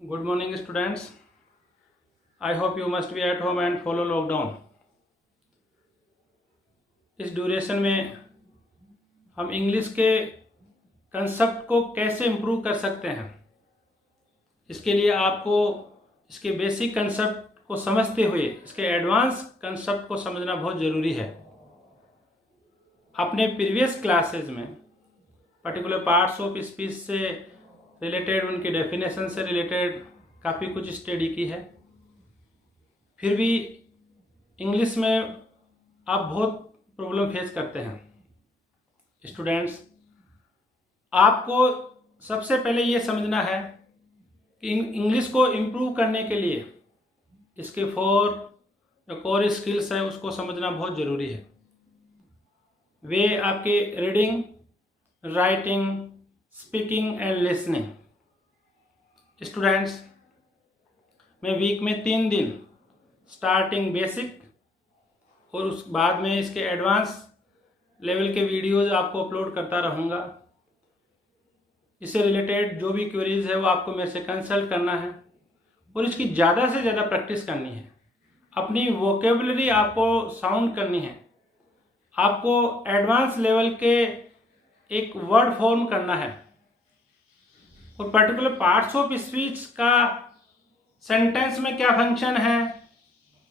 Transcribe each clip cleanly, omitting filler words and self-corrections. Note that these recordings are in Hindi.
Good morning, students. I hope you must be at home and follow lockdown. इस ड्यूरेशन में हम इंग्लिश के कंसेप्ट को कैसे इम्प्रूव कर सकते हैं, इसके लिए आपको इसके बेसिक कंसेप्ट को समझते हुए इसके एडवांस कंसेप्ट को समझना बहुत ज़रूरी है। अपने प्रीवियस क्लासेस में पर्टिकुलर पार्ट्स ऑफ स्पीच से रिलेटेड, उनके डेफिनेशन से रिलेटेड काफ़ी कुछ स्टडी की है। फिर भी इंग्लिश में आप बहुत प्रॉब्लम फेस करते हैं। स्टूडेंट्स, आपको सबसे पहले ये समझना है कि इंग्लिश को इम्प्रूव करने के लिए इसके 4 जो कोर स्किल्स है उसको समझना बहुत ज़रूरी है। वे आपके reading, writing, speaking and listening. Students, मैं वीक में 3 दिन स्टार्टिंग बेसिक और उस बाद में इसके एडवांस लेवल के वीडियोज़ आपको अपलोड करता रहूँगा। इससे रिलेटेड जो भी क्वेरीज है वो आपको मेरे से कंसल्ट करना है और इसकी ज़्यादा से ज़्यादा प्रैक्टिस करनी है। अपनी वोकेबलरी आपको साउंड करनी है, आपको एडवांस लेवल के एक वर्ड फॉर्म करना है और पर्टिकुलर पार्ट्स ऑफ स्पीच का सेंटेंस में क्या फंक्शन है,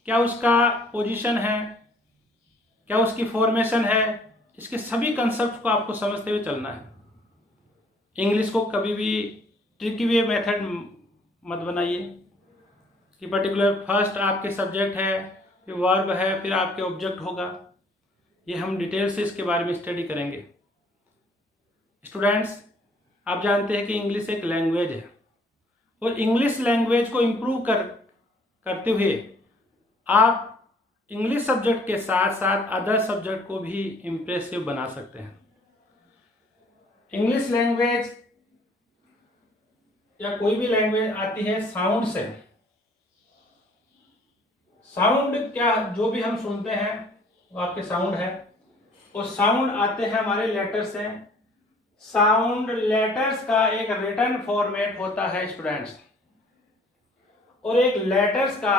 क्या उसका पोजीशन है, क्या उसकी फॉर्मेशन है, इसके सभी कंसेप्ट को आपको समझते हुए चलना है। इंग्लिश को कभी भी ट्रिकी वे मेथड मत बनाइए कि पर्टिकुलर फर्स्ट आपके सब्जेक्ट है, फिर वर्ब है, फिर आपके ऑब्जेक्ट होगा। ये हम डिटेल से इसके बारे में स्टडी करेंगे। स्टूडेंट्स, आप जानते हैं कि इंग्लिश एक लैंग्वेज है और इंग्लिश लैंग्वेज को इम्प्रूव करते हुए आप इंग्लिश सब्जेक्ट के साथ साथ अदर सब्जेक्ट को भी इम्प्रेसिव बना सकते हैं। इंग्लिश लैंग्वेज या कोई भी लैंग्वेज आती है साउंड से। साउंड क्या, जो भी हम सुनते हैं वो आपके साउंड है और साउंड आते हैं हमारे लेटर से। साउंड लेटर्स का एक रिटन फॉर्मेट होता है स्टूडेंट्स, और एक लेटर्स का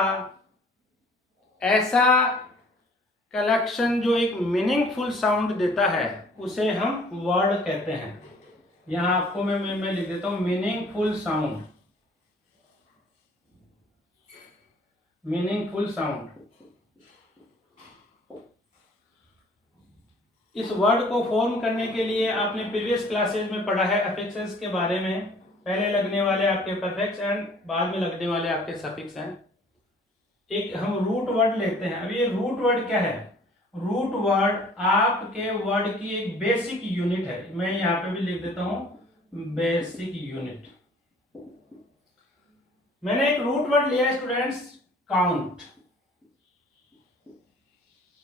ऐसा कलेक्शन जो एक मीनिंगफुल साउंड देता है उसे हम वर्ड कहते हैं। यहां आपको मैं लिख देता हूं मीनिंगफुल साउंड। मीनिंगफुल साउंड, इस वर्ड को फॉर्म करने के लिए आपने प्रीवियस क्लासेज में पढ़ा है अफिक्सेस के बारे में। पहले लगने वाले आपके परफेक्ट्स एंड बाद में लगने वाले आपके सफिक्स हैं। एक हम रूट वर्ड लेते हैं। अब ये रूट वर्ड क्या है? रूट वर्ड आपके वर्ड की एक बेसिक यूनिट है। मैं यहां पे भी लिख देता हूं बेसिक यूनिट। मैंने एक रूट वर्ड लिया है स्टूडेंट्स, काउंट।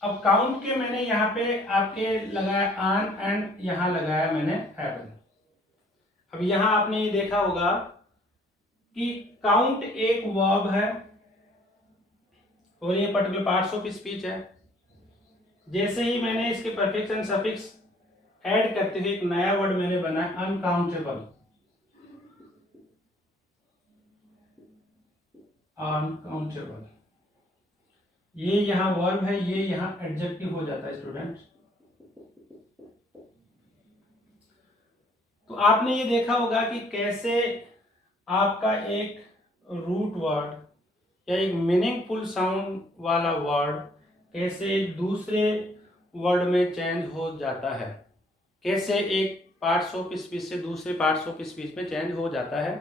अब काउंट के मैंने यहां पे आपके लगाया ऑन एंड यहां लगाया मैंने एबल। अब यहां आपने ये देखा होगा कि काउंट एक वर्ब है और ये पर्टिकुलर पार्ट्स ऑफ स्पीच है। जैसे ही मैंने इसके परफिक्स एंड सफिक्स ऐड करते हुए एक नया वर्ड मैंने बनाया अनकाउंटेबल। अनकाउंटेबल, ये यहां वर्ब है, ये यहां एडजेक्टिव हो जाता है स्टूडेंट्स। तो आपने ये देखा होगा कि कैसे आपका एक रूट वर्ड या एक मीनिंगफुल साउंड वाला वर्ड कैसे दूसरे वर्ड में चेंज हो जाता है, कैसे एक पार्ट्स ऑफ स्पीच से दूसरे पार्ट्स ऑफ स्पीच में चेंज हो जाता है।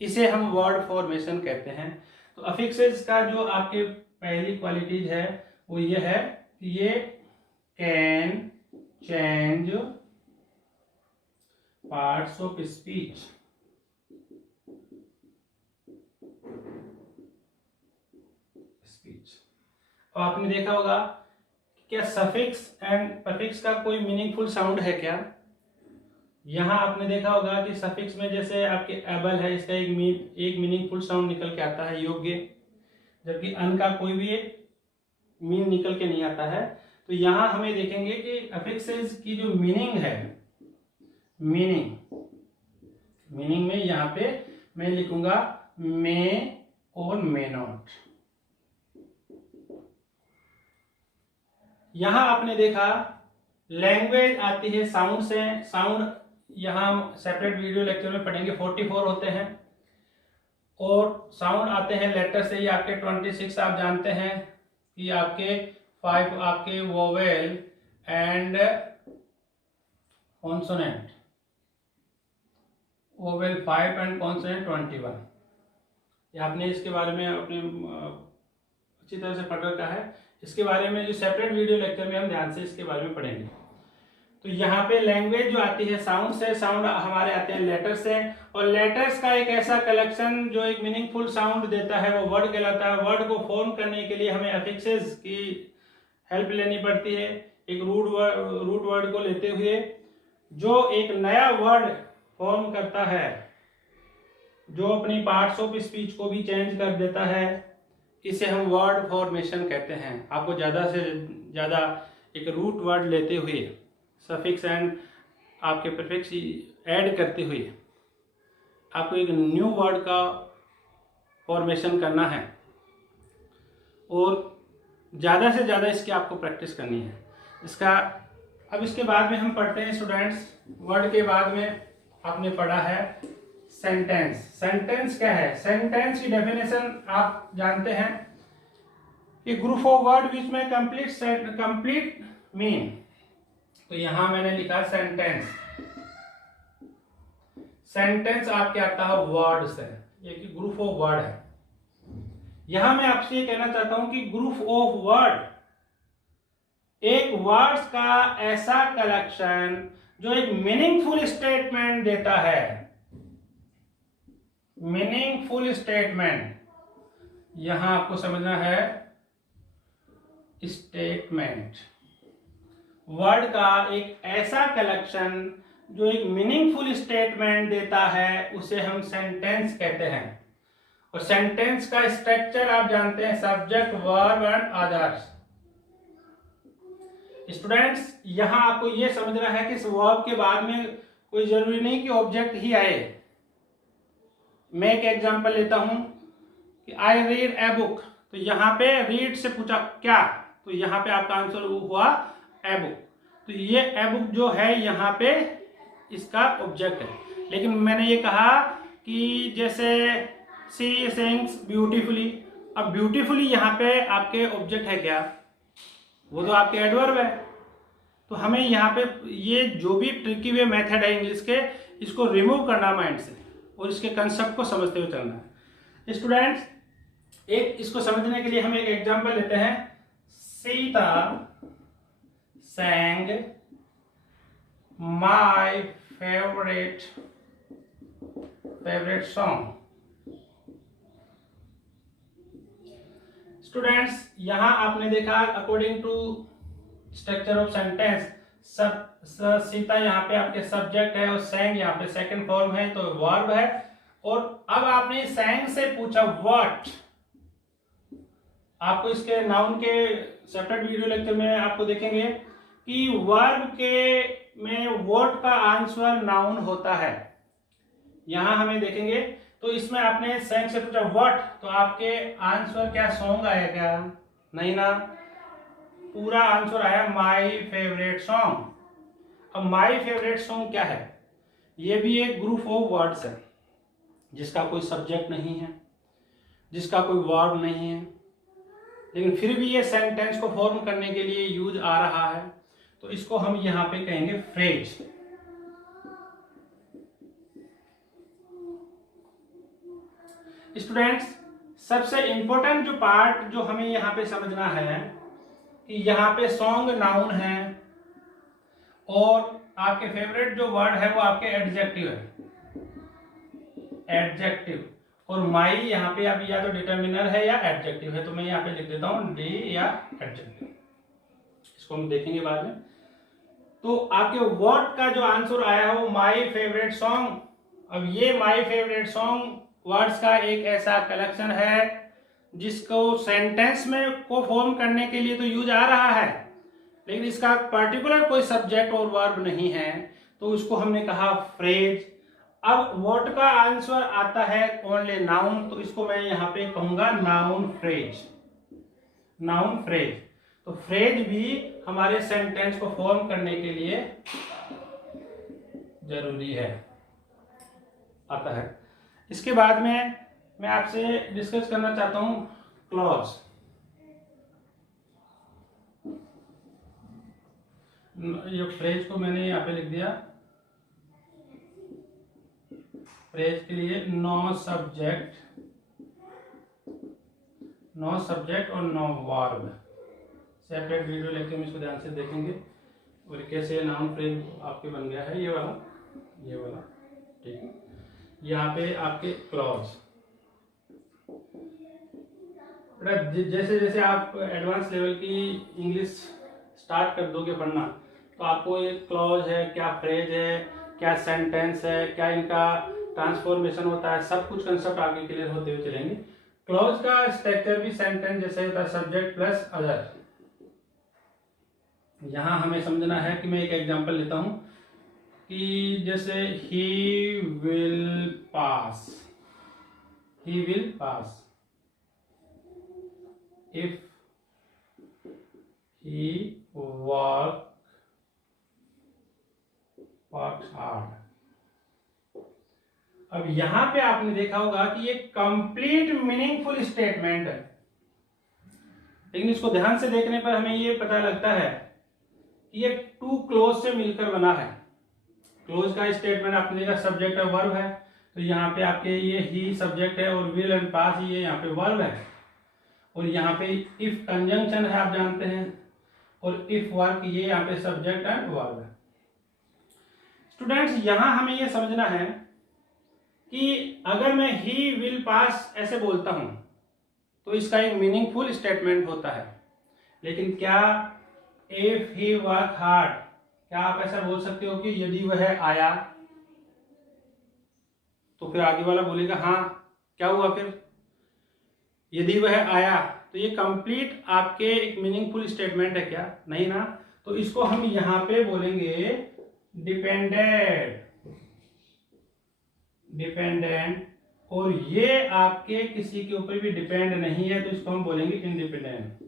इसे हम वर्ड फॉर्मेशन कहते हैं। तो अफिक्सेस का जो आपके पहली क्वालिटीज है वो ये है कि ये can change parts of speech. तो आपने देखा होगा क्या सफिक्स एंड प्रीफिक्स का कोई मीनिंगफुल साउंड है क्या? यहां आपने देखा होगा कि सफिक्स में जैसे आपके एबल है, इसका एक मीनिंगफुल साउंड निकल के आता है, योग्य, जबकि अन का कोई भी एक मीन निकल के नहीं आता है। तो यहां हमें देखेंगे कि अफिक्सेस की जो मीनिंग है, मीनिंग में यहां पे मैं लिखूंगा मे और मे नॉट। यहां आपने देखा लैंग्वेज आती है साउंड से। साउंड यहां सेपरेट वीडियो लेक्चर में पढ़ेंगे, 44 होते हैं। और साउंड आते हैं लेटर से, ये आपके 26 आप जानते हैं कि आपके 5 आपके vowel and consonant, vowel 5 and consonant 21। ये आपने इसके बारे में अपने अच्छी तरह से पढ़ रखा है। इसके बारे में जो सेपरेट वीडियो लेक्चर में हम ध्यान से इसके बारे में पढ़ेंगे। तो यहाँ पे लैंग्वेज जो आती है साउंड से, साउंड हमारे आते हैं लेटर से, और लेटर्स का एक ऐसा कलेक्शन जो एक मीनिंगफुल साउंड देता है वो वर्ड कहलाता है। वर्ड को फॉर्म करने के लिए हमें अफिक्सेस की हेल्प लेनी पड़ती है, एक रूट वर्ड को लेते हुए जो एक नया वर्ड फॉर्म करता है, जो अपनी पार्ट्स ऑफ स्पीच को भी चेंज कर देता है, इसे हम वर्ड फॉर्मेशन कहते हैं। आपको ज़्यादा से ज़्यादा एक रूट वर्ड लेते हुए सफिक्स एंड आपके प्रीफिक्स ऐड करते हुए आपको एक न्यू वर्ड का फॉर्मेशन करना है, और ज़्यादा से ज़्यादा इसकी आपको प्रैक्टिस करनी है इसका। अब इसके बाद में हम पढ़ते हैं स्टूडेंट्स, वर्ड के बाद में आपने पढ़ा है सेंटेंस। सेंटेंस क्या है? सेंटेंस की डेफिनेशन आप जानते हैं कि ग्रुप ऑफ वर्ड विच में कंप्लीट मीन। तो यहां मैंने लिखा सेंटेंस। सेंटेंस आपके आता है वर्ड से, ये कि ग्रुप ऑफ वर्ड है। यहां मैं आपसे ये कहना चाहता हूं कि ग्रुप ऑफ वर्ड एक वर्ड्स का ऐसा कलेक्शन जो एक मीनिंगफुल स्टेटमेंट देता है। मीनिंगफुल स्टेटमेंट, यहां आपको समझना है स्टेटमेंट। वर्ड का एक ऐसा कलेक्शन जो एक मीनिंगफुल स्टेटमेंट देता है उसे हम सेंटेंस कहते हैं। और सेंटेंस का स्ट्रक्चर आप जानते हैं, subject, verb and others. Students यहां आपको यह समझना है कि इस वर्ब के बाद में कोई जरूरी नहीं कि ऑब्जेक्ट ही आए। मैं एक एग्जांपल लेता हूं कि आई रीड ए बुक। तो यहां पे रीड से पूछा क्या, तो यहां पे आपका आंसर हुआ ए बुक। तो ये ए बुक जो है यहां पे इसका ऑब्जेक्ट है। लेकिन मैंने ये कहा कि जैसे सी सिंग्स ब्यूटीफुली, अब ब्यूटीफुली यहां पे आपके ऑब्जेक्ट है क्या? वो तो आपके एडवर्ब है। तो हमें यहाँ पे ये जो भी ट्रिकी वे मेथड है इंग्लिश के, इसको रिमूव करना माइंड से और इसके कंसेप्ट को समझते हुए चलना है। स्टूडेंट्स एक इसको समझने के लिए हम एक एग्जांपल लेते हैं। Sita sang my favorite song। Students यहां आपने देखा according to structure of sentence, Sita यहाँ पे आपके सब्जेक्ट है और sang यहाँ पे सेकंड फॉर्म है, तो वर्ब है। और अब आपने sang से पूछा व्हाट। आपको इसके नाउन के सेपरेट वीडियो लेक्चर में आपको देखेंगे कि वर्ब के में व्हाट का आंसर नाउन होता है। यहां हमें देखेंगे तो इसमें आपने sang से पूछा व्हाट, तो आपके आंसर क्या सॉन्ग आएगा? नहीं ना, पूरा आंसर आया माय फेवरेट सॉन्ग। अब माय फेवरेट सॉन्ग क्या है? ये भी एक ग्रुप ऑफ वर्ड्स है जिसका कोई सब्जेक्ट नहीं है, जिसका कोई वर्ब नहीं है, लेकिन फिर भी ये सेंटेंस को फॉर्म करने के लिए यूज आ रहा है। तो इसको हम यहां पे कहेंगे फ्रेज। स्टूडेंट्स सबसे इंपॉर्टेंट जो पार्ट जो हमें यहां पे समझना है कि यहां पे सॉन्ग नाउन है और आपके फेवरेट जो वर्ड है वो आपके एडजेक्टिव है, एडजेक्टिव। और माई यहाँ पे अब या तो डिटर्मिनर है या एडजेक्टिव है, तो मैं यहाँ पे लिख देता हूं डी या एडजेक्टिव। इसको हम देखेंगे बाद में। तो आपके वर्ड का जो आंसर आया है वो माई फेवरेट सॉन्ग। अब ये माई फेवरेट सॉन्ग वर्ड्स का एक ऐसा कलेक्शन है जिसको सेंटेंस में को फॉर्म करने के लिए तो यूज आ रहा है, लेकिन इसका पर्टिकुलर कोई सब्जेक्ट और वर्ब नहीं है, तो उसको हमने कहा फ्रेज। अब व्हाट का आंसर आता है ओनली नाउन, तो इसको मैं यहाँ पे कहूंगा नाउन फ्रेज। नाउन फ्रेज, तो फ्रेज भी हमारे सेंटेंस को फॉर्म करने के लिए जरूरी है, आता है। इसके बाद में मैं आपसे डिस्कस करना चाहता हूं क्लॉज। ये फ्रेज को मैंने यहाँ पे लिख दिया। फ्रेज के लिए नो सब्जेक्ट और no verb, separate video lecture में इसको ध्यान से देखेंगे और कैसे नाउन फ्रेज आपके बन गया है। ये वाला ठीक है। यहाँ पे आपके क्लॉज, जैसे जैसे आप एडवांस लेवल की इंग्लिश स्टार्ट कर दोगे पढ़ना, तो आपको ये क्लॉज है क्या, फ्रेज है क्या, सेंटेंस है क्या, इनका ट्रांसफॉर्मेशन होता है, सब कुछ कंसेप्ट आगे क्लियर होते हुए चलेंगे। क्लॉज का स्ट्रक्चर भी सेंटेंस जैसे होता है, सब्जेक्ट प्लस अदर। यहां हमें समझना है कि मैं एक एग्जांपल लेता हूं कि जैसे he will pass, if he works hard. अब यहां पे आपने देखा होगा कि ये कंप्लीट मीनिंगफुल स्टेटमेंट है, लेकिन इसको ध्यान से देखने पर हमें ये पता लगता है कि ये टू क्लोज से मिलकर बना है। क्लोज का स्टेटमेंट आपने देखा सब्जेक्ट और वर्ब है, तो यहाँ पे आपके ये ही सब्जेक्ट है और विल एंड पास ये यहाँ पे वर्ब है, और यहाँ पे इफ कंजंक्शन है आप जानते हैं, और इफ वर्क ये यहाँ पे सब्जेक्ट एंड वर्ब है। स्टूडेंट्स यहां हमें ये समझना है कि अगर मैं ही विल पास ऐसे बोलता हूं तो इसका एक मीनिंगफुल स्टेटमेंट होता है, लेकिन क्या इफ ही वर्क हार्ड, क्या आप ऐसा बोल सकते हो कि यदि वह आया, तो फिर आगे वाला बोलेगा हाँ क्या हुआ फिर, यदि वह आया, तो ये कंप्लीट आपके एक मीनिंगफुल स्टेटमेंट है क्या, नहीं ना। तो इसको हम यहां पे बोलेंगे डिपेंडेंट, और ये आपके किसी के ऊपर भी डिपेंड नहीं है, तो इसको हम बोलेंगे इंडिपेंडेंट।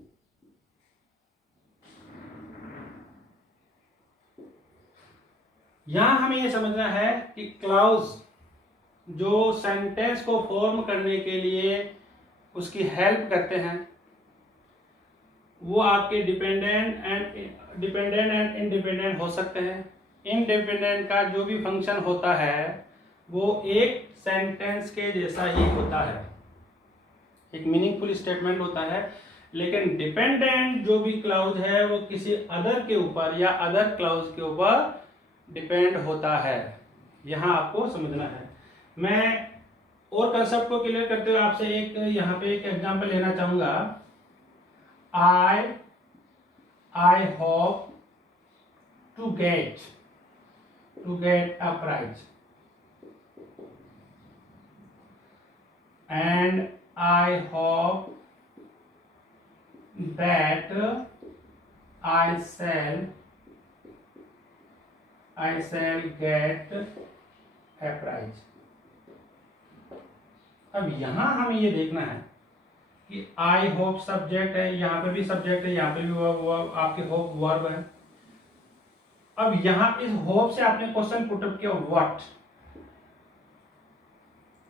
यहां हमें यह समझना है कि क्लॉज जो सेंटेंस को फॉर्म करने के लिए उसकी हेल्प करते हैं, वो आपके डिपेंडेंट एंड इंडिपेंडेंट हो सकते हैं। इंडिपेंडेंट का जो भी फंक्शन होता है वो एक सेंटेंस के जैसा ही होता है, एक मीनिंगफुल स्टेटमेंट होता है, लेकिन डिपेंडेंट जो भी क्लाउज है वो किसी अदर के ऊपर या अदर क्लाउज के ऊपर डिपेंड होता है। यहां आपको समझना है। मैं और कंसेप्ट को क्लियर करते हुए आपसे एक यहाँ पे एक एग्जांपल लेना चाहूंगा। I hope to get a prize, and I hope that I shall get a prize। अब यहां हमें ये देखना है कि आई होप सब्जेक्ट है, यहाँ पे भी सब्जेक्ट है, यहाँ पे भी आपके होप वर्ब है। अब यहां इस होप से आपने क्वेश्चन पुट अप किया व्हाट,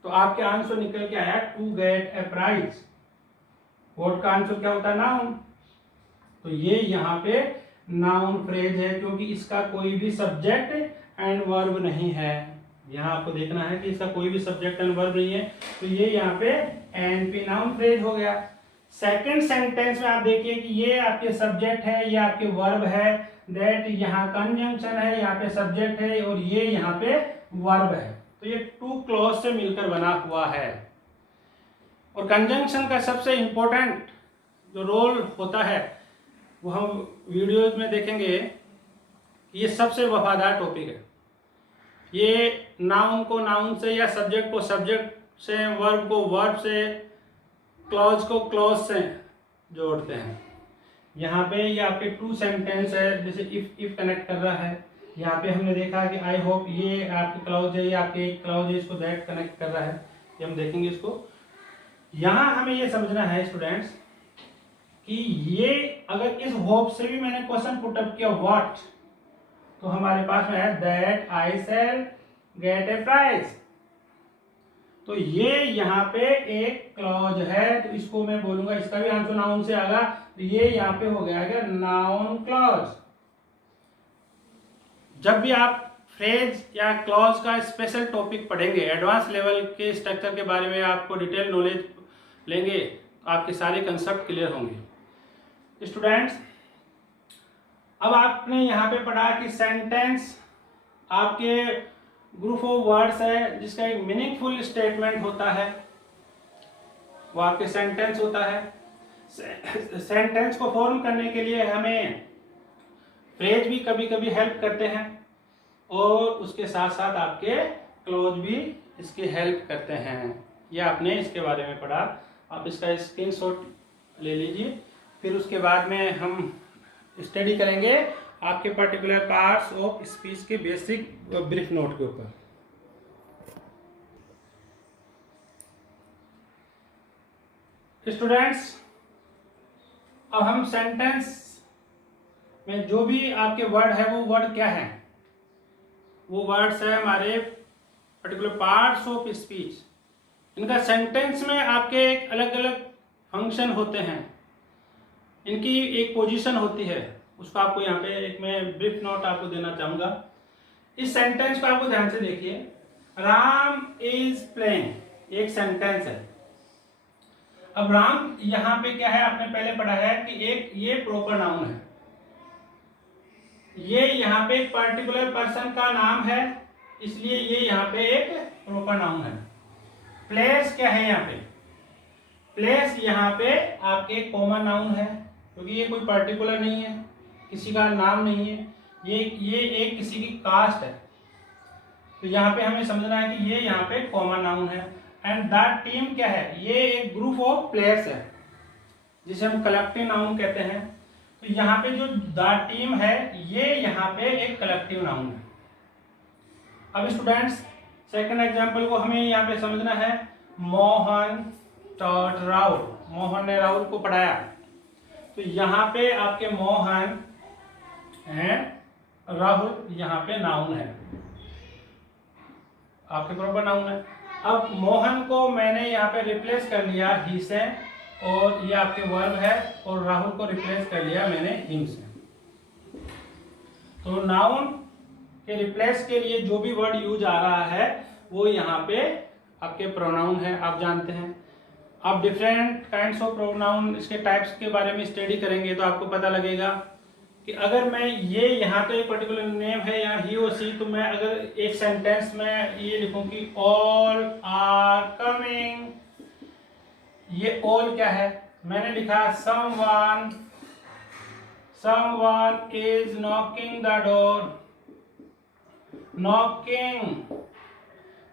तो आपके आंसर निकल के आया to get a prize. What का आंसर क्या होता है, नाउन। तो ये यहाँ पे नाउन फ्रेज है, क्योंकि इसका कोई भी सब्जेक्ट एंड वर्ब नहीं है। यहाँ आपको देखना है कि इसका कोई भी सब्जेक्ट एंड वर्ब नहीं है, तो ये यहाँ पे एनपी नाउन फ्रेज हो गया। सेकंड सेंटेंस में आप देखिए कि ये आपके सब्जेक्ट है, ये आपके वर्ब है, दैट यहाँ कंजंक्शन है, यहाँ पे सब्जेक्ट है और ये यहाँ पे वर्ब है। तो ये टू क्लॉज से मिलकर बना हुआ है। और कंजंक्शन का सबसे इंपॉर्टेंट जो रोल होता है वो हम वीडियोज में देखेंगे। ये सबसे वफादार टॉपिक है। ये नाउन को नाउन से या सब्जेक्ट को सब्जेक्ट से, वर्ब को वर्ब से, क्लॉज को क्लॉज से जोड़ते हैं। यहाँ पे ये आपके टू सेंटेंस है, जैसे इफ कनेक्ट कर रहा है, यहाँ पे हमने देखा कि आई होप, ये आपकी क्लाउज है, ये आपके एक क्लाउज है, इसको दैट कनेक्ट कर रहा है, ये हम देखेंगे इसको। यहाँ हमें ये समझना है स्टूडेंट्स कि ये अगर इस होप से भी मैंने क्वेश्चन पुटअप किया व्हाट, तो हमारे पास में है that I shall get a prize. तो ये यहाँ पे एक क्लॉज है, तो इसको मैं बोलूंगा, इसका भी आंसर नाउन से आएगा, तो ये यहाँ पे हो गया नाउन क्लॉज। जब भी आप फ्रेज या क्लॉज का स्पेशल टॉपिक पढ़ेंगे, एडवांस लेवल के स्ट्रक्चर के बारे में आपको डिटेल नॉलेज लेंगे, आपके सारे कंसेप्ट क्लियर होंगे। स्टूडेंट्स, अब आपने यहाँ पे पढ़ा कि सेंटेंस आपके ग्रुप ऑफ वर्ड्स है जिसका एक मीनिंगफुल स्टेटमेंट होता है, वो आपके सेंटेंस होता है। सेंटेंस को फॉर्म करने के लिए हमें फ्रेज भी कभी कभी हेल्प करते हैं, और उसके साथ साथ आपके क्लॉज भी इसकी हेल्प करते हैं। ये आपने इसके बारे में पढ़ा, आप इसका स्क्रीनशॉट ले लीजिए, फिर उसके बाद में हम स्टडी करेंगे आपके पर्टिकुलर पार्ट्स ऑफ स्पीच के बेसिक ब्रीफ नोट के ऊपर। स्टूडेंट्स, अब हम सेंटेंस में जो भी आपके वर्ड है वो वर्ड क्या है, वो वर्ड्स है हमारे पर्टिकुलर पार्ट्स ऑफ स्पीच। इनका सेंटेंस में आपके एक अलग अलग फंक्शन होते हैं, इनकी एक पोजीशन होती है, उसको आपको यहाँ पे एक मैं ब्रीफ नोट आपको देना चाहूंगा। इस सेंटेंस को आपको ध्यान से देखिए, राम इज प्लेइंग, एक सेंटेंस है। अब राम यहाँ पे क्या है, आपने पहले पढ़ा है कि एक ये प्रॉपर नाउन है, ये यहाँ पे एक पर्टिकुलर पर्सन का नाम है, इसलिए ये यहाँ पे एक प्रॉपर नाउन है। प्लेस क्या है यहाँ पे, प्लेस यहाँ पे आपके कॉमन नाउन है, क्योंकि ये कोई पर्टिकुलर नहीं है, किसी का नाम नहीं है, ये एक किसी की कास्ट है। तो यहाँ पे हमें समझना है कि ये यहाँ पे कॉमन नाउन है। एंड द टीम क्या है, ये एक ग्रुप ऑफ प्लेयर्स है जिसे हम कलेक्टिव नाउन कहते हैं। तो यहाँ पे जो द टीम है, ये यहाँ पे एक कलेक्टिव नाउन है। अब स्टूडेंट्स, सेकंड एग्जांपल को हमें यहाँ पे समझना है, मोहन टॉट राहुल, मोहन ने राहुल को पढ़ाया। तो यहाँ पे आपके मोहन एंड राहुल यहाँ पे नाउन है, आपके प्रॉपर नाउन है। अब मोहन को मैंने यहाँ पे रिप्लेस कर लिया ही से, और ये आपके वर्ब है, और राहुल को रिप्लेस कर लिया मैंने हिम से। तो नाउन के रिप्लेस के लिए जो भी वर्ड यूज आ रहा है वो यहाँ पे आपके प्रोनाउन है, आप जानते हैं। आप डिफरेंट काइंड्स ऑफ प्रोनाउन, इसके टाइप्स के बारे में स्टडी करेंगे तो आपको पता लगेगा कि अगर मैं ये यहाँ तो एक पर्टिकुलर नेम है या ही और सी, तो मैं अगर एक सेंटेंस में ये लिखूं कि ऑल आर कमिंग, ये ऑल क्या है, मैंने लिखा someone is knocking the door, knocking,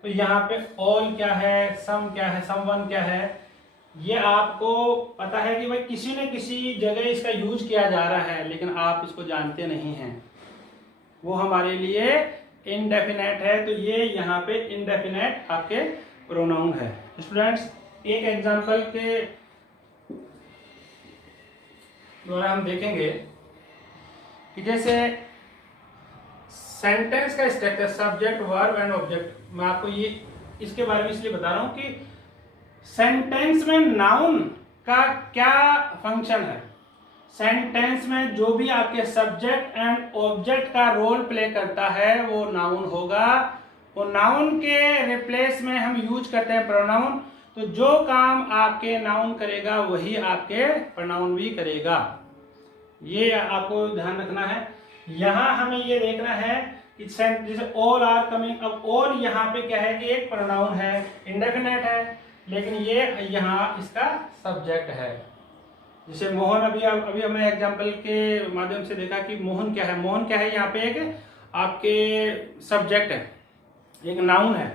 तो यहाँ पे ऑल क्या है, सम क्या है, समवन क्या है, ये आपको पता है कि भाई किसी न किसी जगह इसका यूज किया जा रहा है, लेकिन आप इसको जानते नहीं हैं, वो हमारे लिए इनडेफिनेट है। तो ये यहाँ पे इनडेफिनेट आपके प्रोनाउन है। स्टूडेंट्स, एक एग्जांपल के द्वारा हम देखेंगे कि जैसे सेंटेंस का structure, subject, verb and object, मैं आपको ये इसके बारे में इसलिए बता रहा हूं कि सेंटेंस में नाउन का क्या फंक्शन है। सेंटेंस में जो भी आपके सब्जेक्ट एंड ऑब्जेक्ट का रोल प्ले करता है वो नाउन होगा। वो नाउन के रिप्लेस में हम यूज करते हैं प्रोनाउन, तो जो काम आपके नाउन करेगा वही आपके प्रोनाउन भी करेगा, ये आपको ध्यान रखना है। यहां हमें ये देखना है कि जैसे ऑल आर कमिंग, अब ऑल यहाँ पे क्या है कि एक प्रोनाउन है, इंडेफिनेट है, लेकिन ये यहाँ इसका सब्जेक्ट है। जैसे मोहन, अभी हमने एग्जांपल के माध्यम से देखा कि मोहन क्या है, मोहन क्या है, यहाँ पे एक आपके सब्जेक्ट है, एक नाउन है।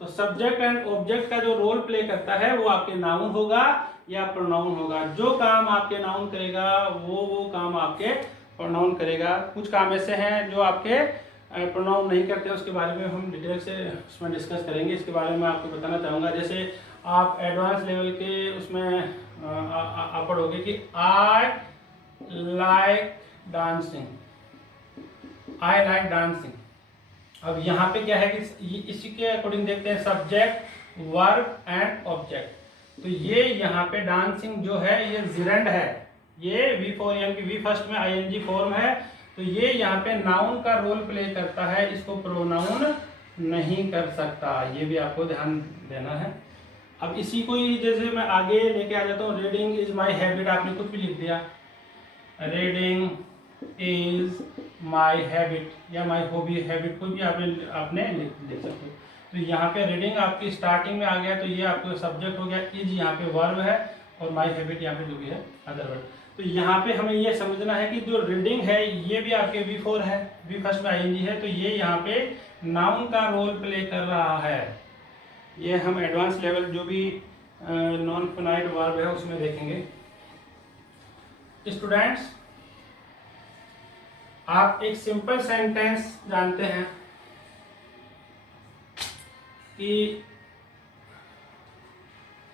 तो सब्जेक्ट एंड ऑब्जेक्ट का जो रोल प्ले करता है वो आपके नाउन होगा या प्रोनाउन होगा। जो काम आपके नाउन करेगा वो काम आपके प्रोनाउन करेगा। कुछ काम ऐसे हैं जो आपके प्रोनाउन नहीं करते हैं उसके बारे में हम डिटेल से उसमें डिस्कस करेंगे। इसके बारे में आपको बताना चाहूँगा। जैसे आप एडवांस लेवल के उसमें आप पढ़ोगे कि I like dancing, I like dancing. अब यहाँ पे क्या है कि इसी के अकॉर्डिंग देखते हैं सब्जेक्ट, वर्ब एंड ऑब्जेक्ट। तो ये यहाँ पे डांसिंग जो है ये जिरेंड है, ये वी फॉर यानी कि वी फर्स्ट में आईएनजी फॉर्म है, तो ये यहाँ पे नाउन का रोल प्ले करता है, इसको प्रोनाउन नहीं कर सकता, ये भी आपको ध्यान देना है। अब इसी को ही जैसे मैं आगे लेके आ जाता हूँ, रीडिंग इज माई हैबिट, आपने कुछ भी लिख दिया, रीडिंग इज माई हैबिट या माई हॉबी, हैबिट कोई भी आपने लिख सकते हो। तो यहाँ पे रीडिंग आपकी स्टार्टिंग में आ गया, तो ये आपको सब्जेक्ट हो गया, इज यहाँ पे वर्ब है और माई हैबिट यहाँ पे जो भी है अदर वर्ड। तो यहाँ पे हमें ये समझना है कि जो रीडिंग है ये भी आपके V4 है, वी फर्स्ट में आईएनजी है, तो ये यहाँ पे नाउन का रोल प्ले कर रहा है। ये हम एडवांस लेवल जो भी नॉन फिनाइट वर्ब है उसमें देखेंगे। स्टूडेंट्स, आप एक सिंपल सेंटेंस जानते हैं कि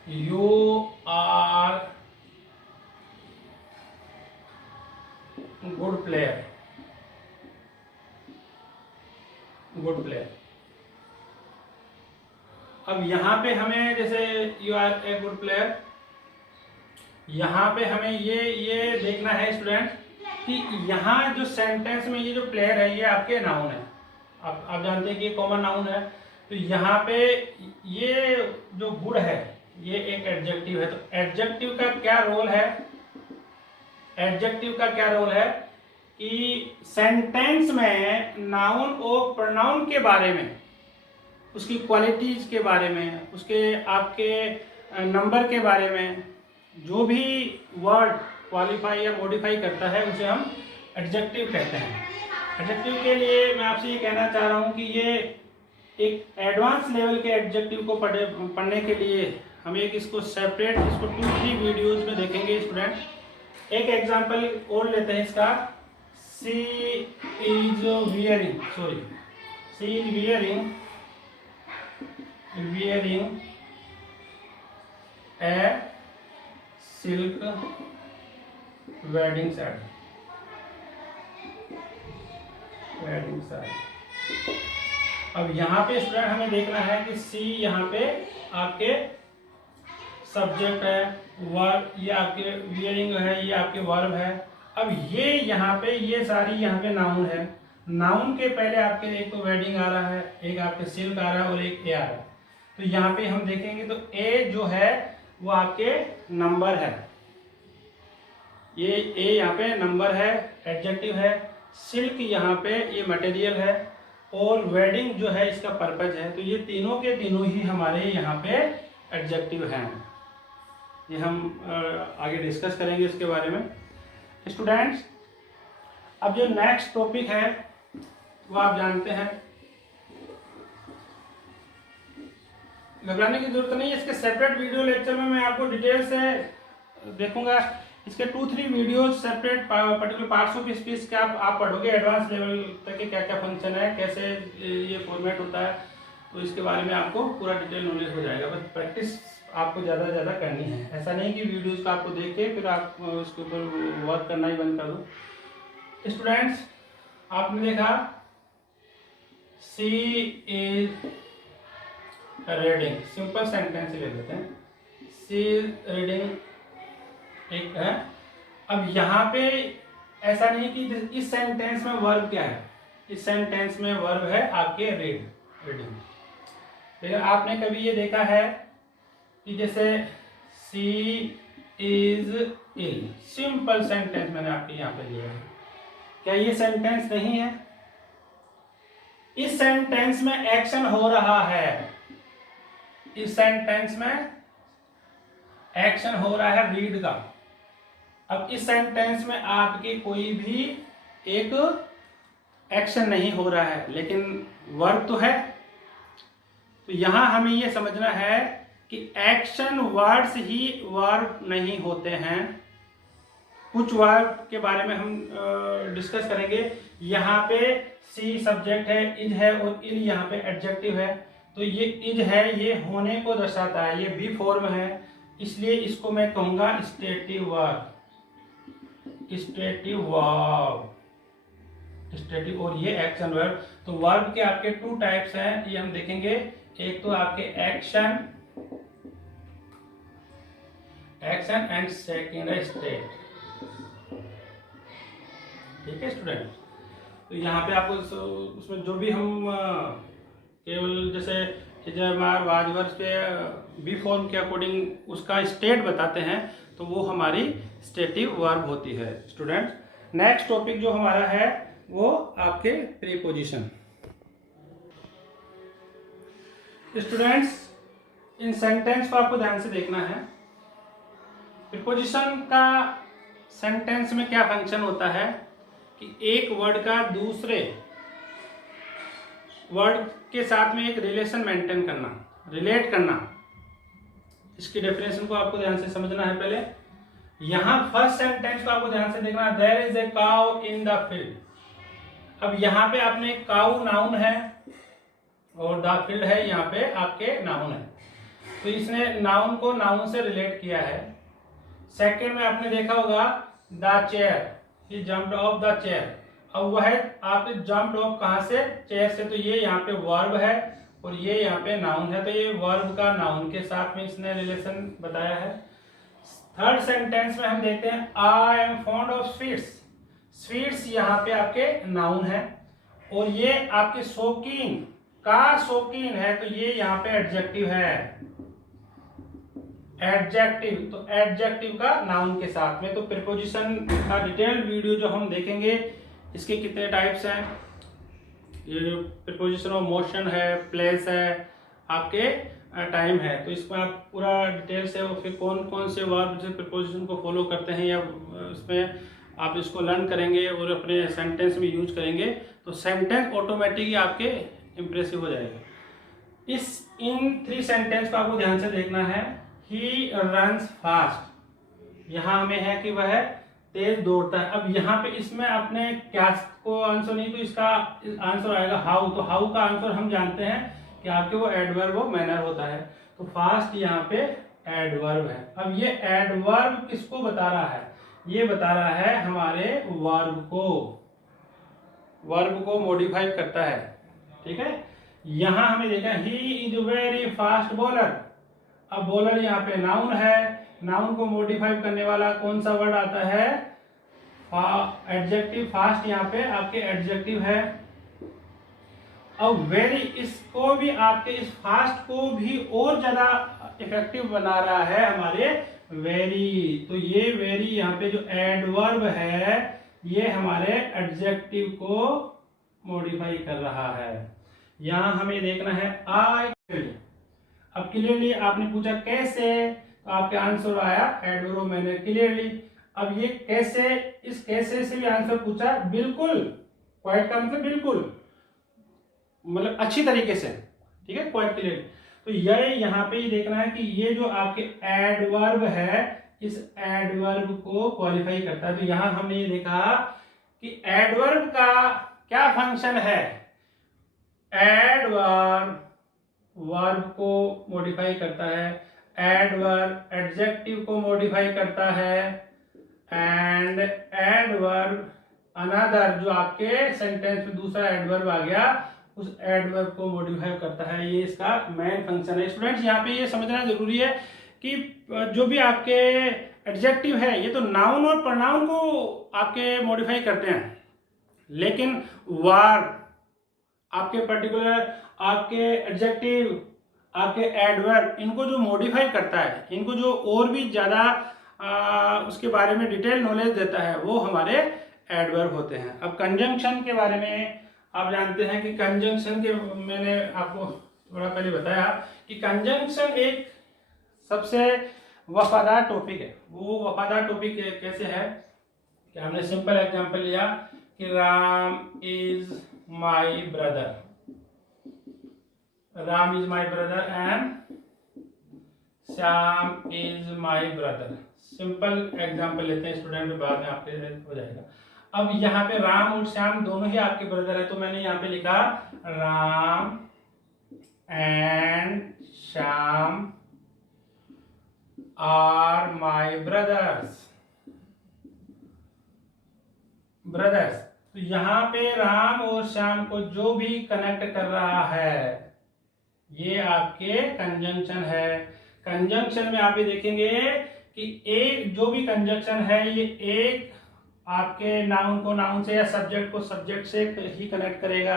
you are good player, good player. अब यहाँ पे हमें जैसे you are a good player, यहाँ पे हमें ये देखना है स्टूडेंट कि यहाँ जो सेंटेंस में ये जो प्लेयर है ये आपके नाउन है, आप जानते हैं कि ये कॉमन नाउन है। तो यहाँ पे ये जो गुड है ये एक एडजेक्टिव है, तो एडजेक्टिव का क्या रोल है, एडजेक्टिव का क्या रोल है कि सेंटेंस में नाउन और प्रोनाउन के बारे में, उसकी क्वालिटीज के बारे में, उसके आपके नंबर के बारे में जो भी वर्ड क्वालिफाई या मॉडिफाई करता है उसे हम एडजेक्टिव कहते हैं। एडजेक्टिव के लिए मैं आपसे ये कहना चाह रहा हूँ कि ये एक एडवांस लेवल के एडजेक्टिव को पढ़ने के लिए हम एक इसको सेपरेट इसको 2-3 वीडियोज में देखेंगे स्टूडेंट। एक एग्जांपल और लेते हैं इसका, she is wearing, sorry she is wearing a silk wedding sari, wedding sari. अब यहाँ पे स्टूडेंट हमें देखना है कि सी यहाँ पे आपके सब्जेक्ट है, वर्ब ये आपके वियरिंग है, ये आपके वर्ब है। अब ये यहाँ पे ये सारी यहाँ पे नाउन है, नाउन के पहले आपके एक तो वेडिंग आ रहा है, एक आपके सिल्क आ रहा है और एक ए आ रहा है। तो यहाँ पे हम देखेंगे तो ए जो है वो आपके नंबर है, ये ए यहाँ पे नंबर है, एडजेक्टिव है। सिल्क यहाँ पे ये मटेरियल है और वेडिंग जो है इसका पर्पज है। तो ये तीनों के तीनों ही हमारे यहाँ पे एडजेक्टिव हैं। ये हम आगे डिस्कस करेंगे इसके बारे में स्टूडेंट्स। अब जो नेक्स्ट टॉपिक है वो आप जानते हैं, घबराने की जरूरत नहीं है, इसके सेपरेट वीडियो लेक्चर में मैं आपको डिटेल से देखूंगा। इसके 2-3 video separate particular parts of speech के आप पढ़ोगे, एडवांस लेवल तक के क्या क्या फंक्शन है, कैसे ये फॉर्मेट होता है, तो इसके बारे में आपको पूरा डिटेल नॉलेज हो जाएगा। बस प्रैक्टिस आपको ज़्यादा से ज़्यादा करनी है, ऐसा नहीं कि वीडियोस का आपको देख के फिर आप उसके ऊपर वर्क करना ही बंद कर दो। स्टूडेंट्स, आपने देखा सी इज रीडिंग, सिंपल सेंटेंस ले लेते हैं, सी इज रीडिंग एक है। अब यहाँ पे ऐसा नहीं कि इस सेंटेंस में वर्ब क्या है, इस सेंटेंस में वर्ब है आपके रीड, रीडिंग। लेकिन आपने कभी ये देखा है कि जैसे सी इज इल, सिंपल सेंटेंस मैंने आपके यहाँ पे लिया है, क्या ये सेंटेंस नहीं है? इस सेंटेंस में एक्शन हो रहा है, इस सेंटेंस में एक्शन हो रहा है रीड का। अब इस सेंटेंस में आपके कोई भी एक एक्शन नहीं हो रहा है लेकिन वर्ब तो है। तो यहां हमें यह समझना है कि एक्शन वर्ड्स ही वर्ब नहीं होते हैं। कुछ वर्ब के बारे में हम डिस्कस करेंगे यहाँ पे सी सब्जेक्ट है, इज है और इल यहाँ पे एडजेक्टिव है। तो ये इज है, ये होने को दर्शाता है, ये बी फॉर्म है, इसलिए इसको मैं कहूंगा stative verb, stative verb, stative. और ये एक्शन वर्ब। तो वर्ब के आपके टू टाइप्स हैं, ये हम देखेंगे। एक तो आपके एक्शन, एक्शन एंड सेकेंड है स्टेट। ठीक है स्टूडेंट, तो यहाँ पे आपको उसमें जो भी हम केवल जैसे वाज वर्ब पे बी फॉर्म के अकॉर्डिंग उसका स्टेट बताते हैं, तो वो हमारी स्टेटिव वर्ब होती है स्टूडेंट। नेक्स्ट टॉपिक जो हमारा है वो आपके प्रीपोजिशन। स्टूडेंट्स, इन सेंटेंस को आपको ध्यान से देखना है। प्रीपोजिशन का सेंटेंस में क्या फंक्शन होता है कि एक वर्ड का दूसरे वर्ड के साथ में एक रिलेशन मेंटेन करना, रिलेट करना। इसकी डेफिनेशन को आपको ध्यान से समझना है। पहले यहां फर्स्ट सेंटेंस को आपको ध्यान से देखना है, there is a cow in the field. अब यहाँ पे आपने काउ नाउन है और द फील्ड है यहाँ पे आपके नाउन है, तो इसने नाउन को नाउन से रिलेट किया है। सेकेंड में आपने देखा होगा the chair, he jumped of the chair. अब वह आपने जंप्ड ऑफ कहां से, चेयर से, तो ये यहाँ पे वर्ब है और ये यहाँ पे नाउन है, तो ये वर्ब का नाउन के साथ में इसने रिलेशन बताया है। थर्ड सेंटेंस में हम देखते हैं I am fond of sweets. Sweets यहाँ पे आपके नाउन है और ये आपके शौकीन का शौकीन है, तो ये यहाँ पे एडजेक्टिव है, एडजेक्टिव। तो एडजेक्टिव का नाउन के साथ में। तो प्रीपोजिशन का डिटेल्ड वीडियो जो हम देखेंगे, इसके कितने टाइप्स हैं, ये जो प्रीपोजिशन ऑफ मोशन है, प्लेस है, आपके टाइम है, तो इसमें आप पूरा डिटेल से, और फिर कौन कौन से वर्ब से प्रीपोजिशन को फॉलो करते हैं या इसमें आप इसको लर्न करेंगे और अपने सेंटेंस में यूज करेंगे, तो सेंटेंस ऑटोमेटिकली आपके इंप्रेसिव हो जाएगा। इन थ्री सेंटेंस को आपको ध्यान से देखना है। ही रन्स फास्ट, यहाँ हमें है कि वह तेज दौड़ता है। अब यहाँ पे इसमें आपने क्या को आंसर नहीं, तो इसका आंसर आएगा हाउ। तो हाउ का आंसर हम जानते हैं कि आपके वो एडवर्ब, वो मैनर होता है। तो फास्ट यहाँ पे एडवर्ब है। अब ये एडवर्ब किसको बता रहा है, ये बता रहा है हमारे वर्ब को, वर्ब को मॉडिफाई करता है। ठीक है, यहां हमें देखा he is very fast bowler. अब बॉलर यहाँ पे नाउन है, नाउन को मॉडिफाई करने वाला कौन सा वर्ड आता है, एडजेक्टिव। फास्ट यहाँ पे आपके एडजेक्टिव है। अब वेरी, इसको भी आपके इस फास्ट को भी और ज्यादा इफेक्टिव बना रहा है हमारे वेरी। तो ये वेरी यहाँ पे जो एडवर्ब है, ये हमारे एडजेक्टिव को मॉडिफाई कर रहा है। यहां हमें देखना है आई क्लियरली। अब क्लियरली आपने पूछा कैसे, तो आपके आंसर आया एडवर्ब मैंने क्लियरली। अब ये कैसे, इस कैसे से भी आंसर पूछा बिल्कुल, क्वाइट का मतलब बिल्कुल, मतलब अच्छी तरीके से। ठीक है, क्वाइट क्लियरली। तो ये यहाँ पे ही देखना है कि ये जो आपके एडवर्ब है, इस एडवर्ब को क्वालिफाई करता है। तो यहां हमने ये देखा कि एडवर्ब का क्या फंक्शन है, एडवर्ब वर्ब को मॉडिफाई करता है, एडवर्ब एडजेक्टिव को मॉडिफाई करता है, एंड एडवर्ब अनदर, जो आपके सेंटेंस में दूसरा एडवर्ब आ गया, उस एडवर्ब को मॉडिफाई करता है। ये इसका मेन फंक्शन है। स्टूडेंट्स, यहाँ पे ये समझना जरूरी है कि जो भी आपके एडजेक्टिव है, ये तो नाउन और प्रोनाउन को आपके मॉडिफाई करते हैं, लेकिन वर्ब आपके पर्टिकुलर, आपके एडजेक्टिव, आपके एडवर्ब, इनको जो मॉडिफाई करता है, इनको जो और भी ज्यादा उसके बारे में डिटेल नॉलेज देता है, वो हमारे एडवर्ब होते हैं। अब कंजंक्शन के बारे में आप जानते हैं कि कंजंक्शन के, मैंने आपको थोड़ा पहले बताया कि कंजंक्शन एक सबसे वफादार टॉपिक है। वो वफादार टॉपिक कैसे है कि हमने सिंपल एग्जांपल लिया कि Ram is my brother, Ram is my brother and Shyam is my brother. Simple example लेते हैं स्टूडेंट, में बाद में आपके हो जाएगा। अब यहाँ पे राम और श्याम दोनों ही आपके ब्रदर है, तो मैंने यहाँ पे लिखा Ram and Shyam are my brothers. तो यहाँ पे राम और श्याम को जो भी कनेक्ट कर रहा है ये आपके कंजंक्शन है। कंजंक्शन में आप ये देखेंगे कि एक जो भी कंजंक्शन है ये एक आपके नाउन को नाउन से या सब्जेक्ट को सब्जेक्ट से ही कनेक्ट करेगा,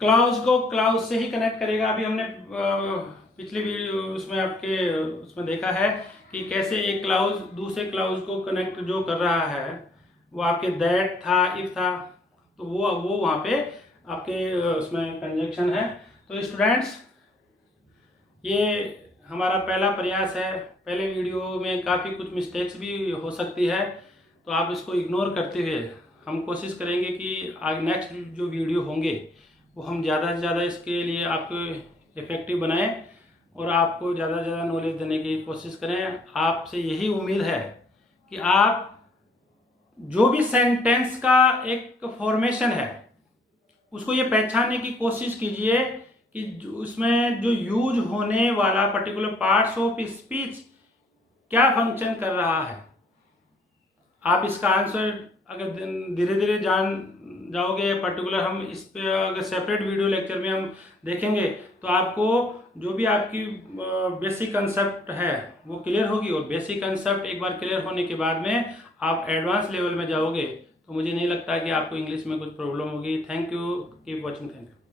क्लाउज को क्लाउज से ही कनेक्ट करेगा। अभी हमने पिछले वीडियो उसमें आपके उसमें देखा है कि कैसे एक क्लाउज दूसरे क्लाउज को कनेक्ट जो कर रहा है वो आपके दैट था, इफ था, तो वो वहाँ पे आपके उसमें कंजंक्शन है। तो स्टूडेंट्स ये हमारा पहला प्रयास है। पहले वीडियो में काफ़ी कुछ मिस्टेक्स भी हो सकती है, तो आप इसको इग्नोर करते हुए हम कोशिश करेंगे कि आज नेक्स्ट जो वीडियो होंगे वो हम ज़्यादा से ज़्यादा इसके लिए आपको इफ़ेक्टिव बनाएं और आपको ज़्यादा से ज़्यादा नॉलेज देने की कोशिश करें। आपसे यही उम्मीद है कि आप जो भी सेंटेंस का एक फॉर्मेशन है उसको ये पहचानने की कोशिश कीजिए कि उसमें जो यूज होने वाला पर्टिकुलर पार्ट्स ऑफ स्पीच क्या फंक्शन कर रहा है। आप इसका आंसर अगर धीरे धीरे जान जाओगे, पर्टिकुलर हम इस पे अगर सेपरेट वीडियो लेक्चर में हम देखेंगे तो आपको जो भी आपकी बेसिक कंसेप्ट है वो क्लियर होगी। और बेसिक कंसेप्ट एक बार क्लियर होने के बाद में आप एडवांस लेवल में जाओगे तो मुझे नहीं लगता कि आपको इंग्लिश में कुछ प्रॉब्लम होगी। Thank you, keep watching, thank you.